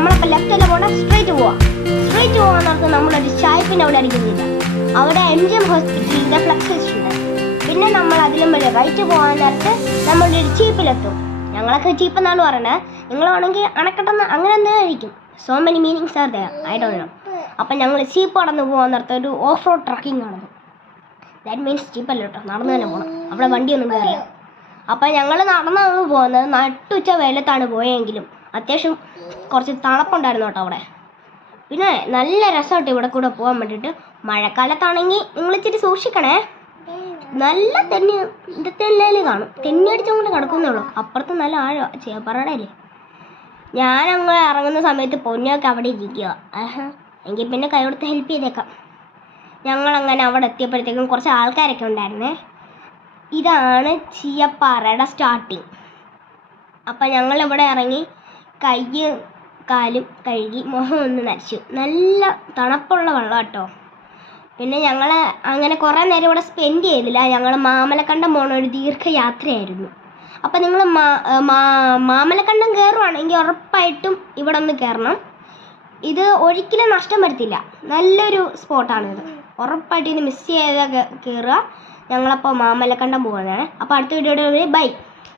നമ്മളപ്പോൾ ലെഫ്റ്റ് അല്ല പോകണം, സ്ട്രേറ്റ് പോകാൻ നടത്തും. നമ്മളൊരു ഷായ്പിൻ്റെ അവിടെ അടിക്കുന്നില്ല, അവിടെ MGM ഹോസ്പിറ്റലിൻ്റെ ഫ്ലക്സ് വെച്ചിട്ടുണ്ട്. പിന്നെ നമ്മൾ അതിലും വരെ റൈറ്റ് പോകാൻ നേരത്ത് നമ്മളൊരു ചീപ്പിലെത്തും. ഞങ്ങളൊക്കെ ചീപ്പ് എന്നാണ് പറയണത്, നിങ്ങളാണെങ്കിൽ അണക്കെട്ടെന്ന് അങ്ങനെ തന്നെ ആയിരിക്കും. So many meanings are there, I don't know. അപ്പം ഞങ്ങൾ ചീപ്പ് കടന്ന് പോകാൻ നേരത്തെ ഒരു ഓഫ് റോഡ് ട്രക്കിംഗ് ആണ്. ദാറ്റ് മീൻസ് ചീപ്പല്ല കേട്ടോ, നടന്നു തന്നെ പോകണം, അവിടെ വണ്ടിയൊന്നും കയറില്ല. അപ്പം ഞങ്ങൾ നടന്നാണ് പോകുന്നത്. നട്ടുച്ച വെയിലത്താണ് പോയെങ്കിലും അത്യാവശ്യം കുറച്ച് തണുപ്പുണ്ടായിരുന്നു കേട്ടോ അവിടെ. പിന്നെ നല്ല രസമായിട്ട് ഇവിടെ കൂടെ പോകാൻ വേണ്ടിയിട്ട്. മഴക്കാലത്താണെങ്കിൽ നിങ്ങൾ ഇച്ചിരി സൂക്ഷിക്കണേ, നല്ല തെന്നല് കാണും. തെന്നി അടിച്ചങ്ങോട്ട് കിടക്കുന്നേ ഉള്ളൂ, അപ്പുറത്ത് നല്ല ആഴം ചേപ്പറടല്ലേ. ഞാനങ്ങ് ഇറങ്ങുന്ന സമയത്ത് പൊന്നൊക്കെ അവിടെ ഇരിക്കുക. എങ്കിൽ പിന്നെ കൈ കൊടുത്ത് ഹെൽപ്പ് ചെയ്തേക്കാം. ഞങ്ങളങ്ങനെ അവിടെ എത്തിയപ്പോഴത്തേക്കും കുറച്ച് ആൾക്കാരൊക്കെ ഉണ്ടായിരുന്നേ. ഇതാണ് ചീയപ്പാറയുടെ സ്റ്റാർട്ടിങ്. അപ്പം ഞങ്ങളിവിടെ ഇറങ്ങി കൈയും കാലും കഴുകി മുഖം ഒന്ന് നനച്ചു. നല്ല തണുപ്പുള്ള വെള്ളം കേട്ടോ. പിന്നെ ഞങ്ങൾ അങ്ങനെ കുറേ നേരം ഇവിടെ സ്പെൻഡ് ചെയ്തില്ല. ഞങ്ങൾ മാമലക്കണ്ടം പോകണ ഒരു ദീർഘയാത്രയായിരുന്നു. അപ്പം നിങ്ങൾ മാമലക്കണ്ടം കയറുവാണെങ്കിൽ ഉറപ്പായിട്ടും ഇവിടെ ഒന്ന് കയറണം. ഇത് ഒരിക്കലും നഷ്ടം വരുത്തില്ല, നല്ലൊരു സ്പോട്ടാണിത്. ഉറപ്പായിട്ട് ഇത് മിസ് ചെയ്താൽ കയറുക. ഞങ്ങളപ്പോൾ മാമലക്കണ്ടം പോകുന്നതാണ്. അപ്പോൾ അടുത്ത വീഡിയോയുടെ ബൈ.